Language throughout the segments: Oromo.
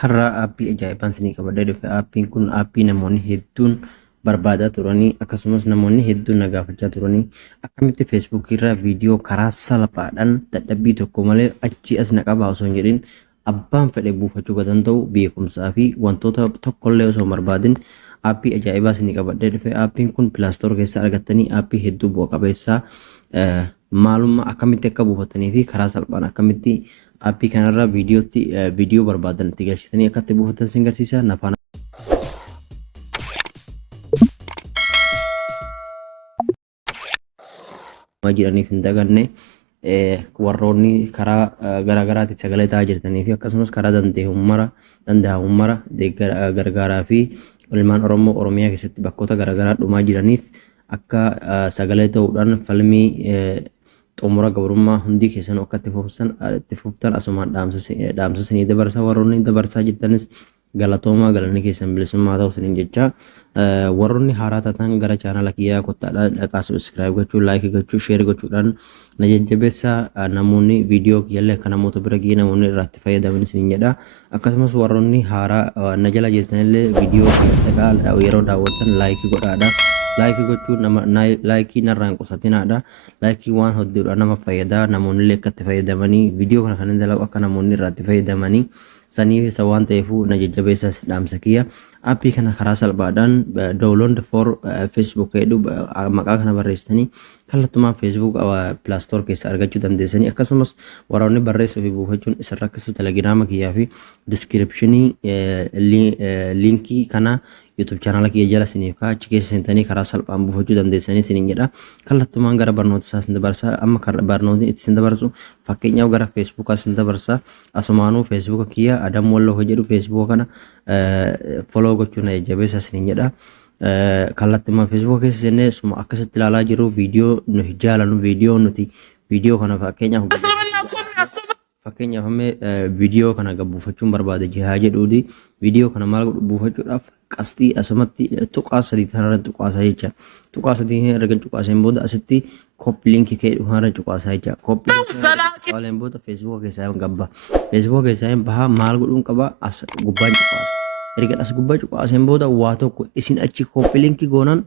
Har'a aappii ajaa'ibaan isinii qabadhee dhufe. Aappiin kun aappii namoonni hedduun barbaadaa turanii akkasumas namoonni hedduun na gaafachaa turanii akkamitti feesbuukii irraa viidiyoo karaa salphaadhaan dadhabbii tokko malee achi as na qabaa osoo hin jedhin abbaan fedhe buufachuu kan danda'u beekumsaa fi wantoota tokkollee osoo hin barbaadin aappii ajaa'ibaa isinii qabadhee dhufe. Aappiin kun pilaastoor keessaa argattanii aappii hedduu bu'a qabeessaa maalummaa akkamitti akka buufatanii fi karaa salphaan akkamitti aappii kanarraa viidiyoo barbaadan itti galchitanii akka itti buufatan isin agarsiisa. Nafaan jiraniif hin daganne warroonni karaa garaagaraatti sagalee ta'aa jirtanii fi akkasumas karaa danda'amu mara gargaaraa fi ilmaan Oromoo Oromiyaa keessatti bakkoota garaagaraa dhumaa jiraniif akka sagalee ta'uudhaan falmii xumura gabrummaa hundi keessan akka itti fuftan asumaan dhaamsa isinii dabarsa. Warroonni dabarsaa jirtanis galatoomaa galanni keessan bilisummaa ta'u isiniin jecha. Warroonni haaraa taatan gara chaanala kiyyaa kottaadhaa dhaqaa subscribe gochuun laayikii gochuu sheer gochuudhaan na jajjabeessaa. Namoonni viidiyoo kiyyaallee akka namoota bira ga'ee namoonni irratti fayyadaman isiniin jedha. Akkasumas warroonni haaraa na jala jirtanillee viidiyoo dhaqaa yeroo daawwatan laayikii godhaadha. Laayikii gochuun laayikii narraan qusatinaadha. Laayikii waan hedduudha nama fayyada. Namoonni illee akka itti fayyadamanii viidiyoo kana kan dalagu akka namoonni irratti fayyadamanii saniif isa waan ta'eefu na jajjabeessas dhaamsa kiyya. Aappii kana karaa salphaadhaan download for Facebook jedhu maqaa kana barreessitanii kallattumaan Facebook pilaastoor keessa argachuu dandeessanii akkasumas warroonni barreessuu fi buufachuun isa rakkisu telegiraama kiyyaa fi diskiripshinii liinkii kana YouTube channel kiyya jala isiniif kaa'aa achi keessa seentanii karaa salphaan buufachuu dandeessanii isiniin jedha. Kallattumaan gara barnoota isaa isin dabarsa. Amma barnootni itti isin dabarsu fakkeenyaaf gara feesbuukaa isin dabarsa. Asumaanuu feesbuuka kiyya Adam Walloo jedhu feesbuuka kana follow gochuun jajjabeessa isiniin jedha. Kallattumaan feesbuuka keessa seennee suma akkasitti ilaalaa jiru viidiyoo nuti jaalannu viidiyoo kana fakkeenyaaf viidiyoo kana buufachuun barbaade jihaa jedhuudi. Viidiyoo kana maal buufachuudhaaf qasxii asumatti tuqaa sadii tanarra tuqaasaa jecha. Tuqaa sadii erga tuqaaseen booda asitti koppii liinkii kee dhufaarra tuqaasaa jecha. Koppii liinkii booda feesbuuka keessaa gabba. Feesbuuka keessaa bahaa maal godhuun qaba as gubbaan tuqaasa. Erga as gubbaa tuqaaseen booda waa tokko isin achi koppii liinkii goonaan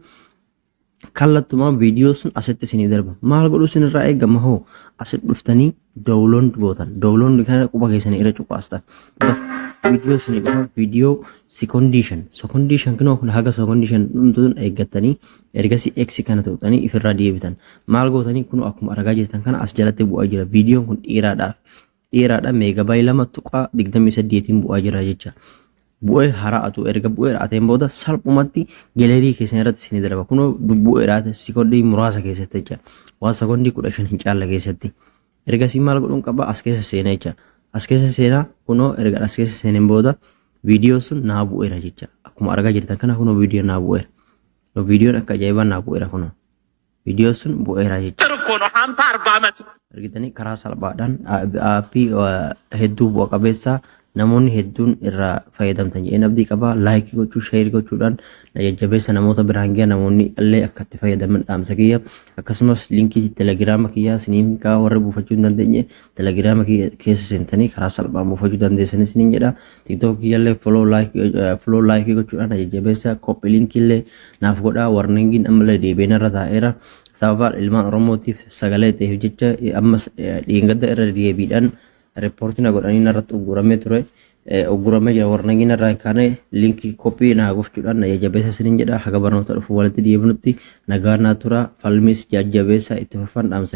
kallattumaan viidiyoo sun asitti isinii darba. Maal godhu isinirraa eegama hoo asitti dhuftanii download gootan. Download kana quba keessanii irra tuqaastan. Viidiyoo isinii dhufa viidiyoo sekondiishan kinoo kun haga sekondiishan dhumtuun eeggattanii ergasii eksi kana tuqxanii ifirraa deebitan. Maal gootanii kun akkuma argaa jirtan kana as jalatti bu'aa jira. Viidiyoon kun dheeraadha meegabaayii 2.28 bu'aa jira jecha. Bu'ee haraatu erga bu'ee raateen booda salphumatti galeerii keessan irratti isinii darba. Kunoo bu'ee raate sekondii muraasa keessatti jecha. Waan sekondii 15 hin caalle keessatti. Ergasii maal godhuun qaba as keessa seenaa jecha. As keessa seenaa kunoo erga as keessa seeneen booda viidiyoo sun naa bu'eera jecha. Akkuma argaa jirtan kana kunoo viidiyoo naa bu'eera. Viidiyoon akka ajaa'ibaa naa bu'eera kunoo. Viidiyoo sun bu'eera jecha. Argitanii karaa salphaadhaan aappii hedduu bu'a qabeessaa namoonni hedduun irraa fayyadamtan jedheen abdii qaba. Laayikii gochuu sheer gochuudhaan jajjabeessa namoota biraan ga'aa namoonni illee akka itti fayyadaman dhaamsa kiyya. Akkasumas liinkii telegiraama kiyyaa isiniin kaa'aa warra buufachuu hin dandeenye telegiraama keessa seentanii karaa salphaan buufachuu dandeessan isiniin jedha. TikTok kiyyallee follow laayikii gochuudhaan jajjabeessa koppii liinkii illee naaf godhaa. Warningiin ammallee deebiin irra taa'eera. Sababa ilmaan Oromootiif sagalee ta'eef jecha ammas dhiingadda irra deebiidhaan reportiin godhanii narratti uguramee ture. Uguramee jira warningiin irraa kaane liinkii koppii naa gochuudhaan na jajjabeessa isiniin jedha. Haga barnoota dhufu walitti deebinutti nagaa naa tura. Falmis jajjabeessa itti fufan dhaamsa.